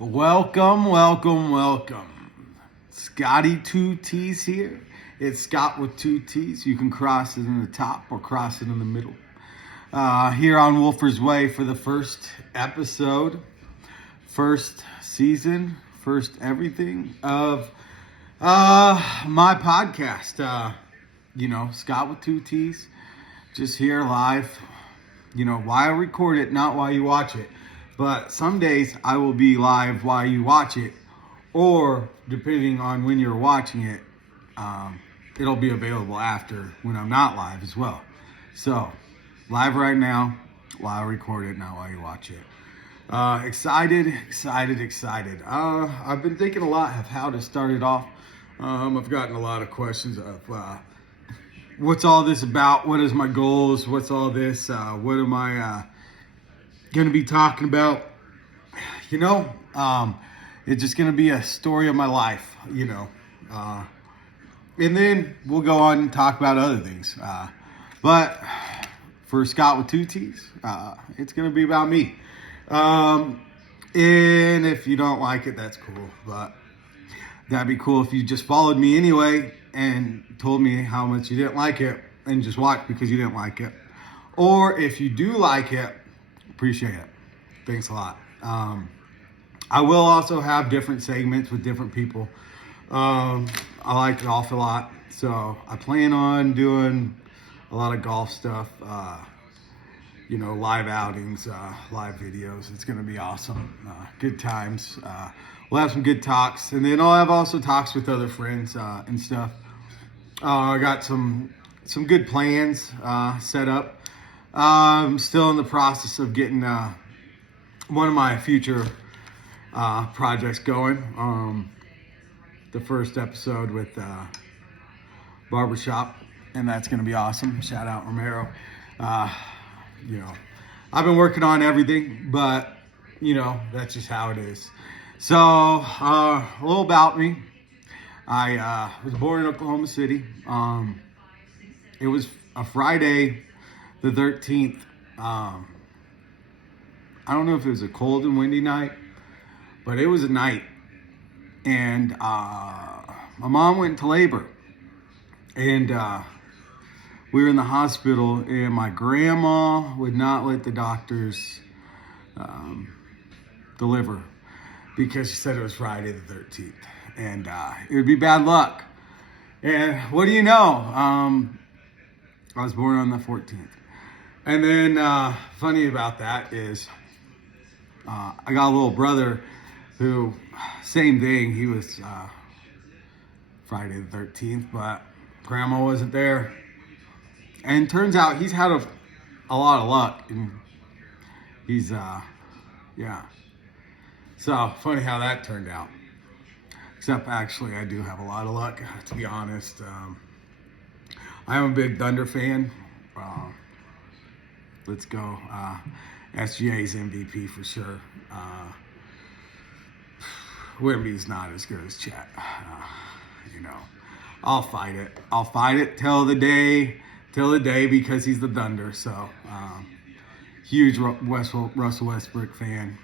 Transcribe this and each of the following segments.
Welcome, welcome, welcome. Scotty2ts here. It's Scott with two T's. You can cross it in the top or cross it in the middle. Here on Wolfer'sway for the first episode, first season, first everything of my podcast. Scott with two T's. Just here live. Why I record it, not why you watch it. But some days I will be live while you watch it, or depending on when you're watching it, it'll be available after when I'm not live as well. So, live right now while I record it, not while you watch it. Excited. I've been thinking a lot of how to start it off. I've gotten a lot of questions of what's all this about? What is my goals? What's all this? What am I going to be talking about? It's just going to be a story of my life, and then we'll go on and talk about other things. But for Scott with two T's, it's going to be about me. And if you don't like it, that's cool. But that'd be cool if you just followed me anyway and told me how much you didn't like it and just watched because you didn't like it. Or if you do like it, appreciate it. Thanks a lot. I will also have different segments with different people. I like golf a lot, so I plan on doing a lot of golf stuff. Live outings, live videos. It's going to be awesome. Good times. We'll have some good talks, and then I'll have also talks with other friends and stuff. I got some good plans set up. I'm still in the process of getting one of my future projects going. The first episode with Barbershop, and that's going to be awesome. Shout out Romero. I've been working on everything, but that's just how it is. So a little about me. I was born in Oklahoma City. It was a Friday the 13th. I don't know if it was a cold and windy night, but it was a night. And my mom went into labor. And we were in the hospital, and my grandma would not let the doctors deliver because she said it was Friday the 13th. And it would be bad luck. And what do you know? I was born on the 14th. And then funny about that is I got a little brother who, same thing, he was Friday the 13th, but grandma wasn't there. And turns out he's had a lot of luck, and he's, So funny how that turned out. Except actually I do have a lot of luck, to be honest. I am a big Thunder fan. Let's go. SGA's MVP for sure. Wimby's not as good as Chet. I'll fight it till the day because he's the Thunder. So, huge Russell Westbrook fan.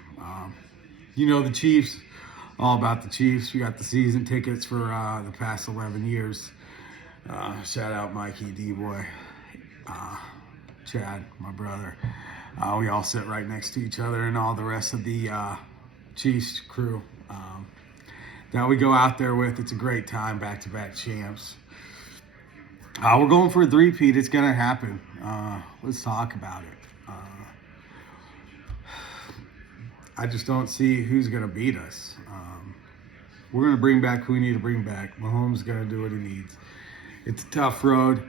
The Chiefs, all about the Chiefs. We got the season tickets for the past 11 years. Shout out Mikey, D-Boy, Chad, my brother. We all sit right next to each other, and all the rest of the Chiefs crew that we go out there with. It's a great time, back-to-back champs. We're going for a three-peat. It's going to happen. Let's talk about it. I just don't see who's going to beat us. We're going to bring back who we need to bring back. Mahomes is going to do what he needs. It's a tough road,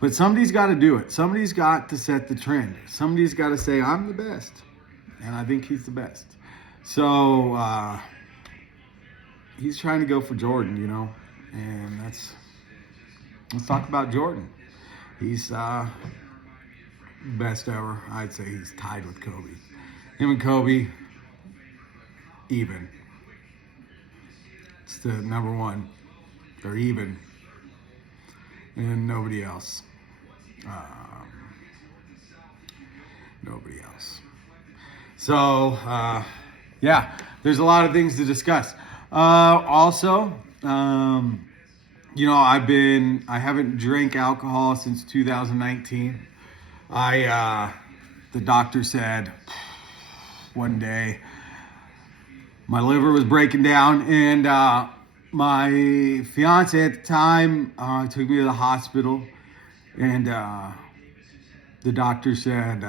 but somebody's got to do it. Somebody's got to set the trend. Somebody's got to say, I'm the best, and I think he's the best. So he's trying to go for Jordan, and let's talk about Jordan. He's best ever. I'd say he's tied with Kobe. Him and Kobe, even. It's the number one. They're even. And nobody else. Nobody else. So, yeah, there's a lot of things to discuss. Also, I haven't drank alcohol since 2019. The doctor said one day my liver was breaking down, and my fiance at the time took me to the hospital, and the doctor said,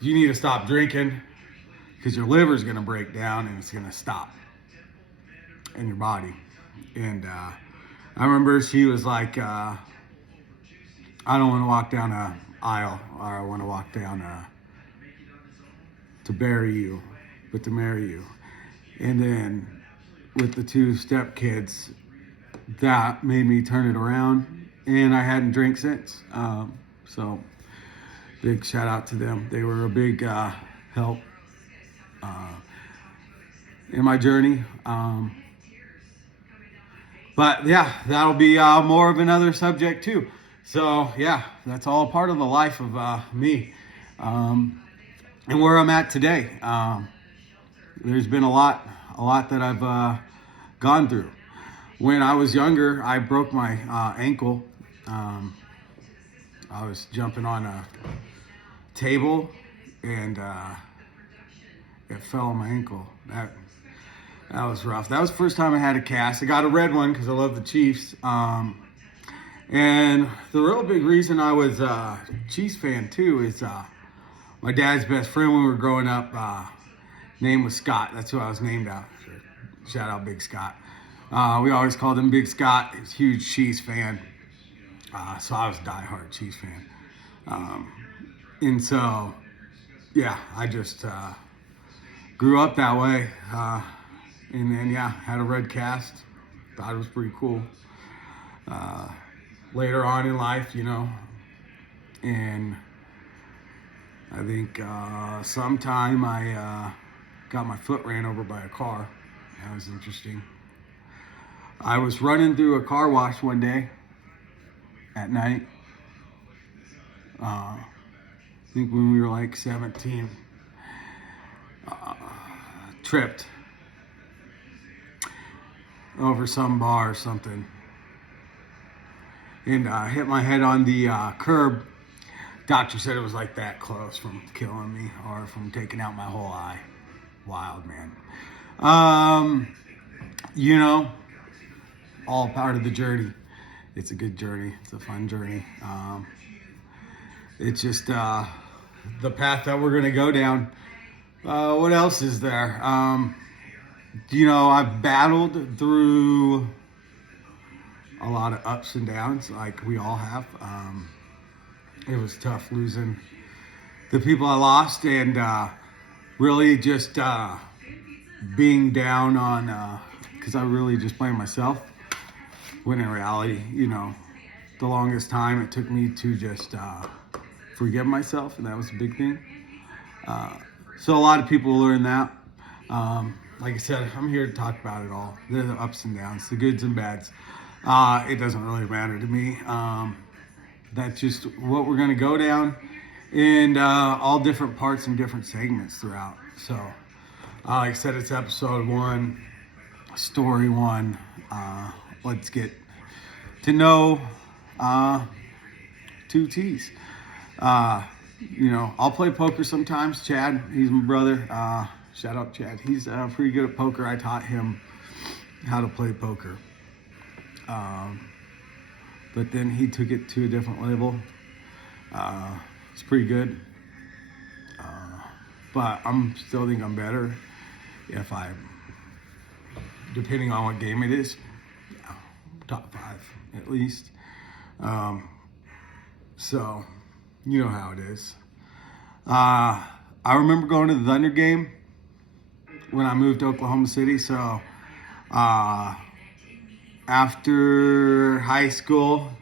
you need to stop drinking because your liver's going to break down and it's going to stop in your body. And I remember she was like, I don't want to walk down an aisle, or I want to walk down to bury you, but to marry you. And then with the 2 stepkids, that made me turn it around, and I hadn't drank since. So big shout out to them. They were a big help in my journey. But yeah, that'll be more of another subject too. So yeah, that's all part of the life of me and where I'm at today. There's been a lot that I've gone through. When I was younger, I broke my ankle. I was jumping on a table and it fell on my ankle. That was rough. That was the first time I had a cast. I got a red one because I love the Chiefs. And the real big reason I was a Chiefs fan too is my dad's best friend when we were growing up, name was Scott. That's who I was named after. Shout out Big Scott. We always called him Big Scott. He's a huge Chiefs fan. So I was a diehard Chiefs fan. And so, yeah, I just grew up that way. And then, yeah, had a red cast. Thought it was pretty cool. Later on in life, and I think sometime I got my foot ran over by a car. That was interesting. I was running through a car wash one day at night. I think when we were like 17. Tripped over some bar or something. And hit my head on the curb. Doctor said it was like that close from killing me or from taking out my whole eye. Wild, man. All part of the journey. It's a good journey. It's a fun journey. It's just the path that we're going to go down. What else is there? I've battled through a lot of ups and downs, like we all have. It was tough losing the people I lost, and really just being down on, because I really just blamed myself. When in reality, the longest time it took me to just forgive myself, and that was a big thing. So a lot of people learn that. Like I said, I'm here to talk about it all. The ups and downs, the goods and bads. It doesn't really matter to me. That's just what we're going to go down, and all different parts and different segments throughout. So, like I said, it's episode 1, story 1. Let's get to know 2Ts. I'll play poker sometimes. Chad, he's my brother. Shout out Chad. He's pretty good at poker. I taught him how to play poker. But then he took it to a different level. It's pretty good. But I'm still think I'm better if depending on what game it is, top 5 at least. So, you know how it is. I remember going to the Thunder game when I moved to Oklahoma City. So, after high school,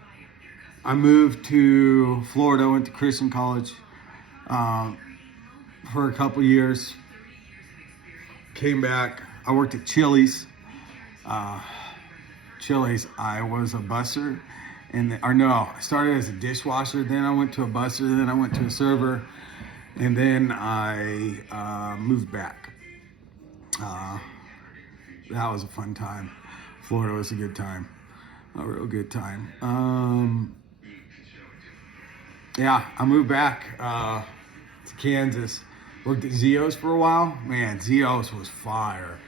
I moved to Florida, went to Christian college for a couple years. Came back. I worked at Chili's. I was a busser. I started as a dishwasher, then I went to a busser, then I went to a server. And then I moved back. That was a fun time. Florida was a good time. A real good time. Yeah, I moved back to Kansas. Worked at Zio's for a while. Man, Zio's was fire.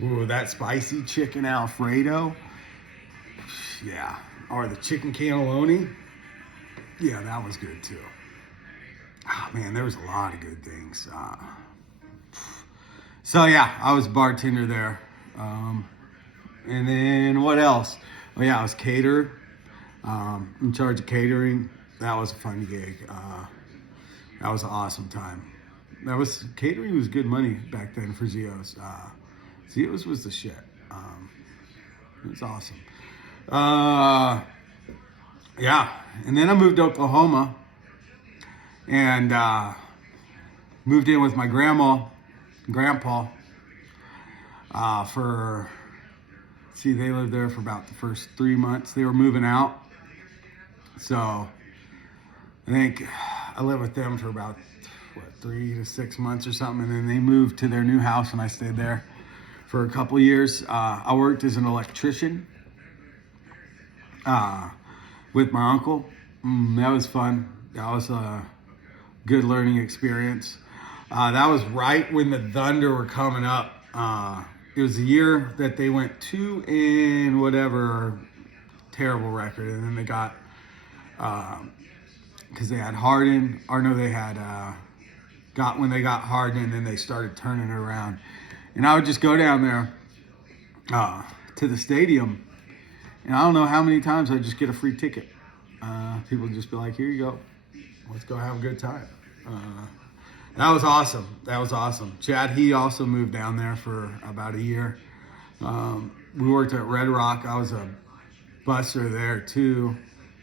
Ooh, that spicy chicken Alfredo. Yeah. Or the chicken cannelloni. Yeah, that was good too. Oh, man, there was a lot of good things. So yeah, I was a bartender there. And then what else? Oh yeah, I was caterer. In charge of catering. That was a fun gig. That was an awesome time. Catering was good money back then for Zio's. Zio's was the shit. It was awesome. Yeah, and then I moved to Oklahoma and moved in with my grandpa they lived there for about the first 3 months. They were moving out. So I think I lived with them for about 3 to 6 months or something. And then they moved to their new house and I stayed there for a couple of years. I worked as an electrician with my uncle. That was fun. That was a good learning experience. That was right when the Thunder were coming up. It was the year that they went 2 in whatever terrible record, and then they got because they had Harden, or no, they had when they got Harden, and then they started turning it around. And I would just go down there to the stadium, and I don't know how many times I'd just get a free ticket. People would just be like, "Here you go, let's go have a good time." That was awesome. Chad, he also moved down there for about a year. We worked at Red Rock. I was a busser there too.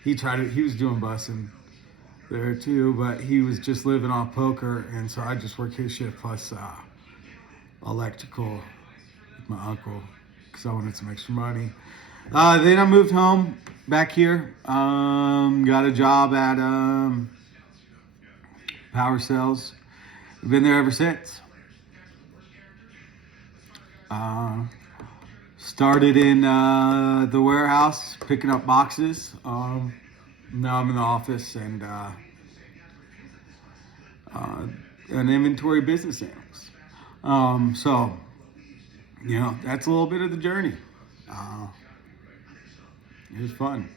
He was doing bussing there too, but he was just living off poker, and so I just worked his shift plus electrical with my uncle because I wanted some extra money. Then I moved home back here. Got a job at Power Sales. I've been there ever since. Started in the warehouse picking up boxes. Now I'm in the office and an inventory business analyst. So, that's a little bit of the journey. It was fun.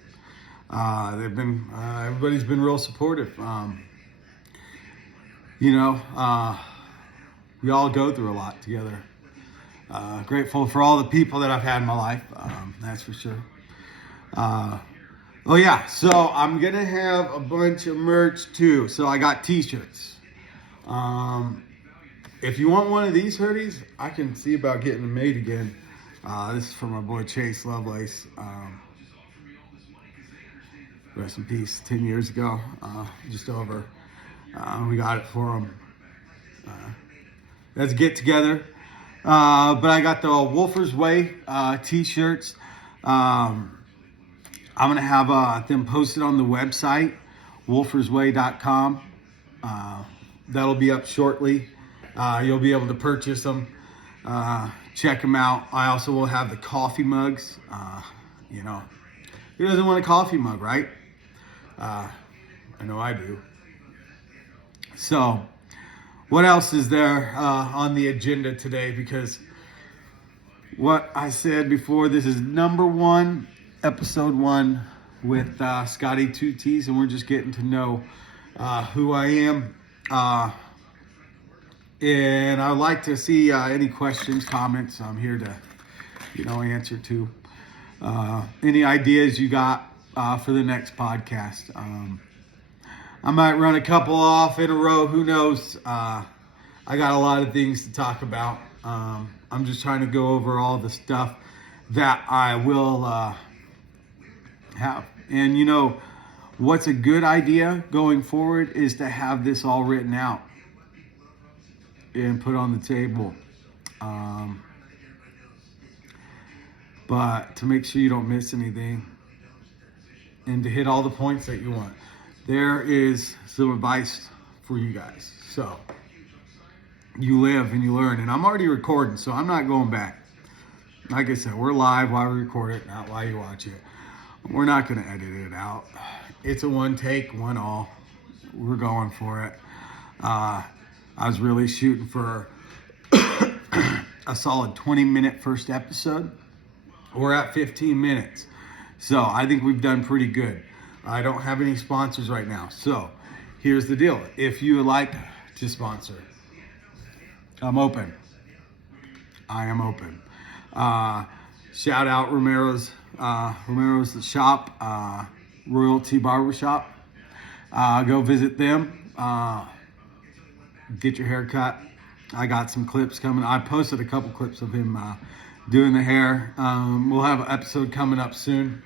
Everybody's been real supportive. We all go through a lot together. Grateful for all the people that I've had in my life. That's for sure. So I'm going to have a bunch of merch too. So I got t-shirts. If you want one of these hoodies, I can see about getting them made again. This is from my boy Chase Lovelace. Rest in peace, 10 years ago, just over. We got it for him. Let's get together. But I got the Wolfer'sway t-shirts. I'm going to have them posted on the website, Wolfer'sway.com. That'll be up shortly. You'll be able to purchase them. Check them out. I also will have the coffee mugs. Who doesn't want a coffee mug, right? I know I do. So, what else is there on the agenda today? Because what I said before, this is episode 1 with Scotty2ts, and we're just getting to know who I am. And I'd like to see any questions, comments. I'm here to, answer to any ideas you got for the next podcast. I might run a couple off in a row. Who knows? I got a lot of things to talk about. I'm just trying to go over all the stuff that I will have. And what's a good idea going forward is to have this all written out and put on the table. But to make sure you don't miss anything and to hit all the points that you want. There is some advice for you guys. So you live and you learn. And I'm already recording, so I'm not going back. Like I said, we're live while we record it, not while you watch it. We're not going to edit it out. It's a one take, one all. We're going for it. I was really shooting for a solid 20-minute first episode. We're at 15 minutes. So I think we've done pretty good. I don't have any sponsors right now. So here's the deal. If you would like to sponsor, I'm open. I am open. Shout out Romero's the shop, Royalty Barbershop. Go visit them. Get your hair cut. I got some clips coming. I posted a couple clips of him doing the hair. We'll have an episode coming up soon.